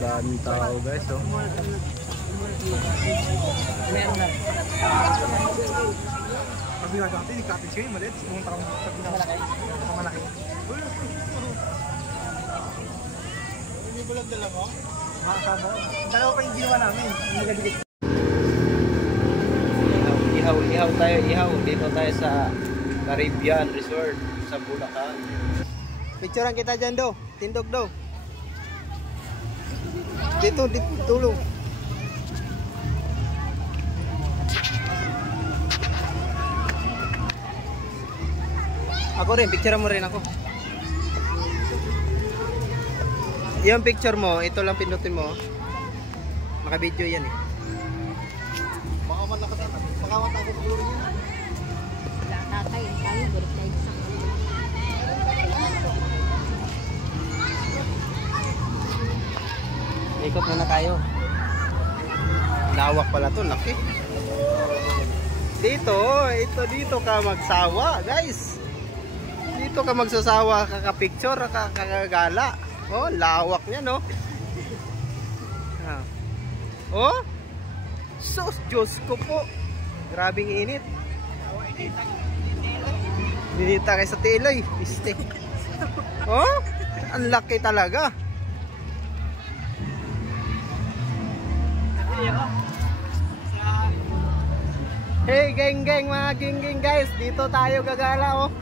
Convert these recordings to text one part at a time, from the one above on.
Daming tao guys, oh. Pagbiwag natin, ikatin siya yung malit. Yung taong malaki. Hindi bulag dala mo? Makakamo. Dalawa pa yung ginawa namin. Ihaw tayo, ihaw. Dito tayo sa Caribbean Resort sa Bulacan. Picturean kita dyan do. Tindog do. Dito, tulong. Ako rin, picture mo rin ako. Yung picture mo, ito lang pinutin mo. Maka-video yan eh. Baka malakas ako. Baka ako siguro niya. Tatay, kami balik tayo sa Ikot muna tayo. Lawak pala to, laki. Dito ka magsawa, guys. Dito ka magsasawa, kaka-picture, kakagala. Oh, lawak niya, no? Oh? Sus, Diyos ko po. Grabing init. Inita kayo sa tiloy. Piste. Oh? Ang laki talaga. Hey, geng, mga geng guys. Dito tayo gagala, oh.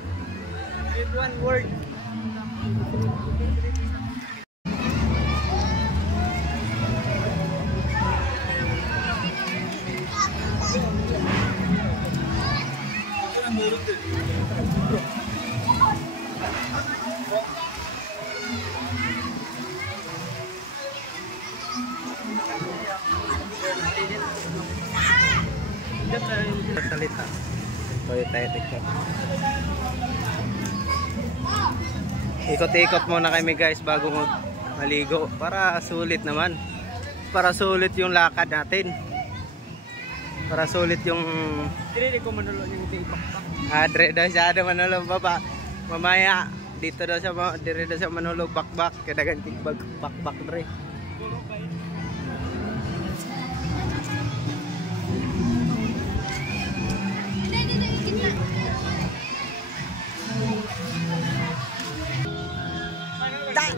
With one word. Salita. Tayo TikTok. Ikot-ikot muna kami guys bago maligo para sulit naman. Para sulit yung lakad natin. Para sulit yung Hindi ko manulo yung ipakpak. Adre daw siya ada manulog baba. Mamaya dito daw siya dire daw siya manulog bakbak kadagan tigbag bakbak dre.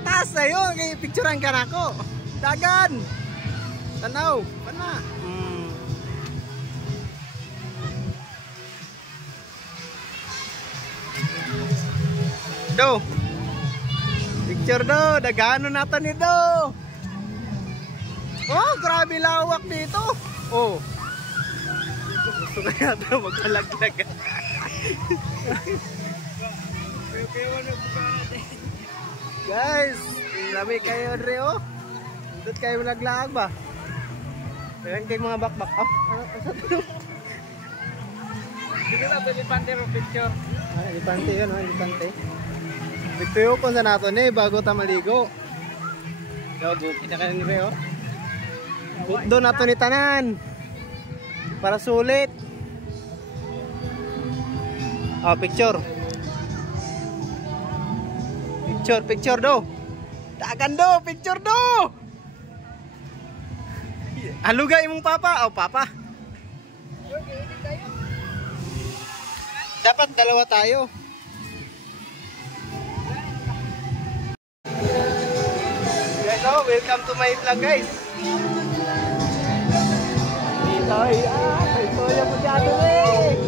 Taas na yun, kaya picturean ka na ako. Dagan! Tanaw, pana. Do! Picture do, dagano natin ni do. Oh, grabe lawak dito. Oh. Gusto kaya ito magkalaglag. Guys, grabe kayo Reo. Dito kayo naglaag ba? Kaya kayo mga bakbak. Dito na, elefante ro picture. Elefante yun, elefante. Picture ko sa nato ni bago ta maligo. Gago, kita kayo ni Reo. Doon nato ni tanan. Para sulit. Oh, picture. Picture do. Dagan do, picture do. Halugay mong papa. Oh, papa. Dapat dalawa tayo. Guys, oh, welcome to my vlog, guys. Dito, may toya po dyan, eh.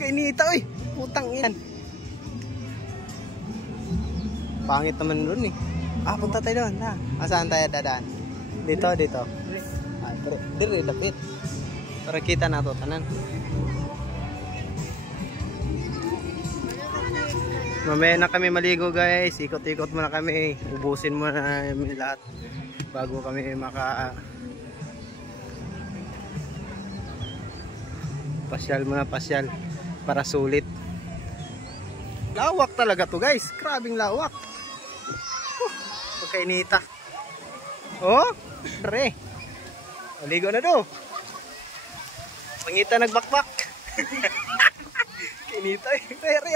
Kainita, oy. Putang yan. Pangit naman doon eh. Ah, punta tayo doon. Saan tayo dadaan? Dito. Ah, dire, dapit. Para kita na to, tanan. Mamaya na kami maligo guys. Ikot-ikot muna kami. Ubusin muna namin lahat bago kami pasyal para sulit. Lawak talaga to guys. Grabing lawak. Pagkainita. Oh, re. Maligo na do. Pangita nagbakbak. Kinita eh. Re.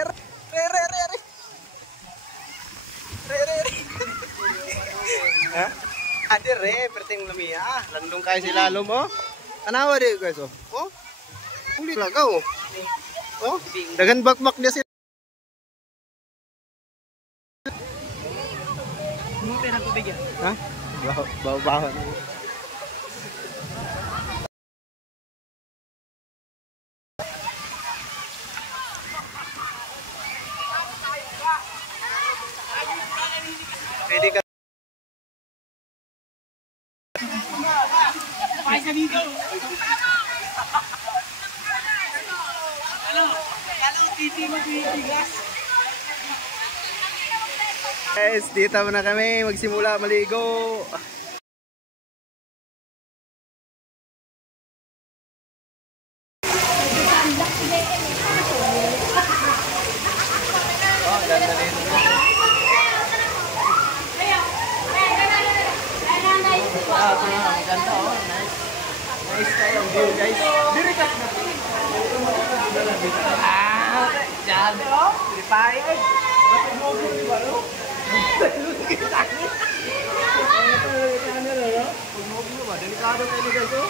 Ha? Ade re, perting lumiya. Landong kayo si lalo mo. Tanawa di guys oh. Oh. Uli lagaw oh. Oh, dagan bakbak dia sila. Mo pera tubig ya. Ha? Bawa. Pwede ka. Ay ka dito. Hello, titi mo bigas. Guys, dito na kami magsimula maligo. Oh, ganda rin. Ganda oh, nice. Nice kayo ang view guys. Diri ka. Diyan. Tripay. Delikado kayo guys oh.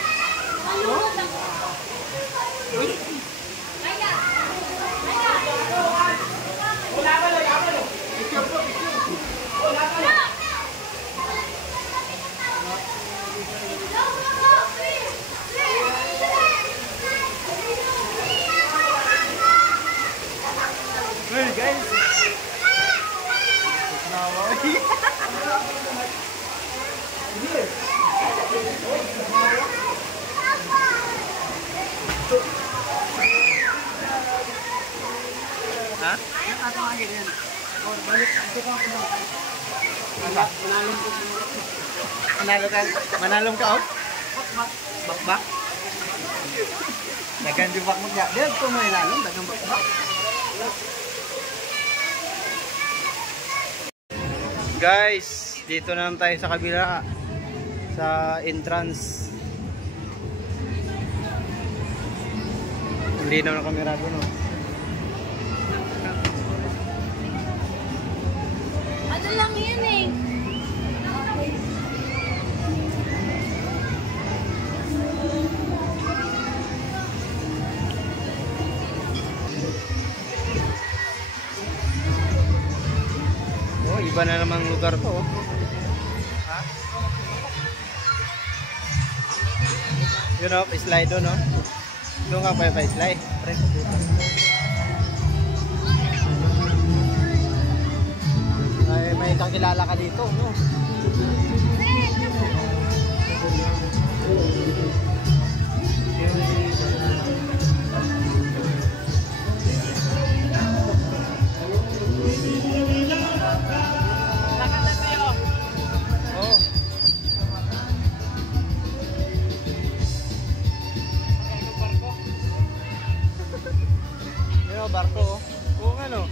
Hey guys. Ha? Ano ang ganyan? Or balik ko ka po. Manalong ka oh? Bakbak? Dagan di bakbak ya. Dia ko may lalong dagang bakbak. Guys, dito na naman tayo sa kabila sa entrance. Hindi na kamera ko no. Ano lang yan eh. Oh, iba na namang lugar to oh. Ha? Yun oh, pa-slide doon oh. Doon nga pa pa-slide. Ay, may kakilala ka dito no. Oh. Yun oh, barko oh. Oo nga no.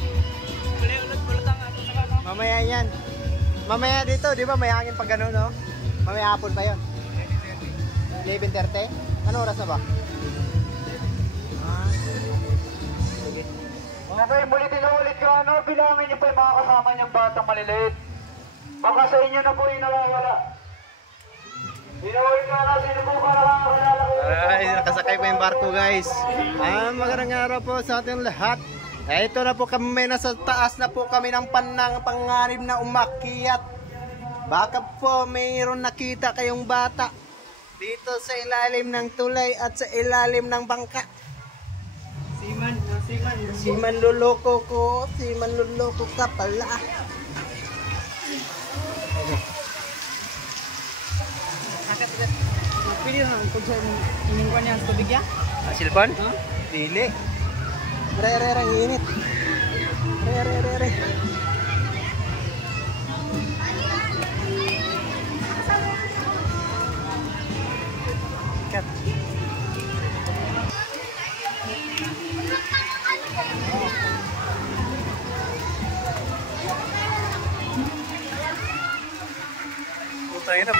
Mamaya yan. Mamaya dito, di ba may hangin pag gano'n, no? Mamaya hapon pa yun. 11:30? Ano oras na ba? Sige. Okay, muli tinuulit ko ano, bilangin niyo po yung mga kasama niyong batang maliliit. Baka sa inyo na po yung nawawala. Tinuulit ko na, sino po para makakilala ko. Ay, nakasakay po yung barko guys. Magandang araw po sa ating lahat. Ito na po kami, nasa taas na po kami ng panganib na umakyat. Baka po mayroon nakita kayong bata dito sa ilalim ng tulay at sa ilalim ng bangka. Si manluloko ko, si manluloko ka pala. Pwede na kung sa iningkuan niya sa tubig ya? Silpon? Dili. Re, ang init. Re. Kat. Putay na.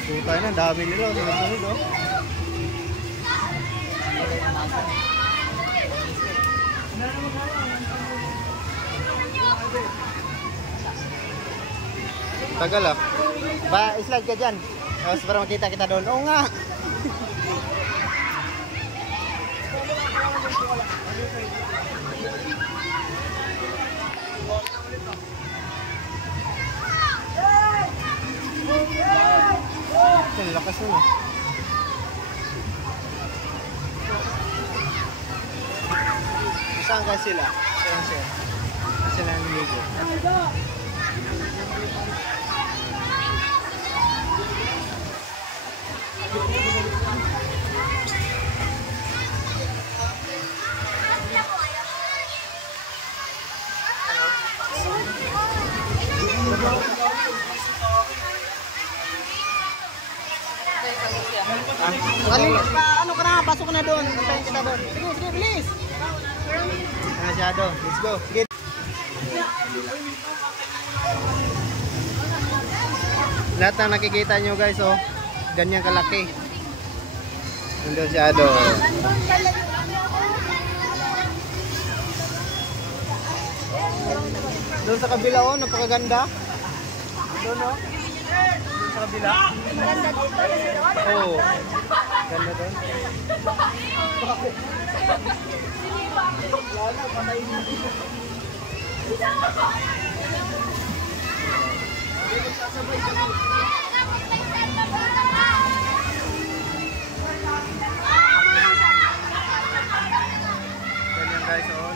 Putay na, dami nila. Sunod-sunod oh. Tagal ah. Slide ka dyan. Tapos para makita kita doon. Oo nga. Ang lakas nun ah. Saan ka sila? Saan siya? Sila ang ligo. Ano ka na? Pasok ka na doon. Antayin kita doon. Sige, sige, bilis. Masyado. Let's go. Sige. Lahat ng nakikita nyo guys, oh. Ganyan kalaki. Nandun siya doon. Doon sa kabila, oh. Napakaganda. Doon, oh. Doon sa kabila. Maganda dito. Oo. Ganda doon. Ganyan guys, oh.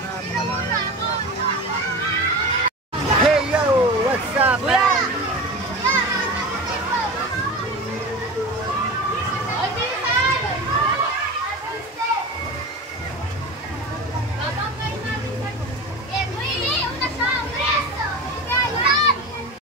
Hey yo! What's up?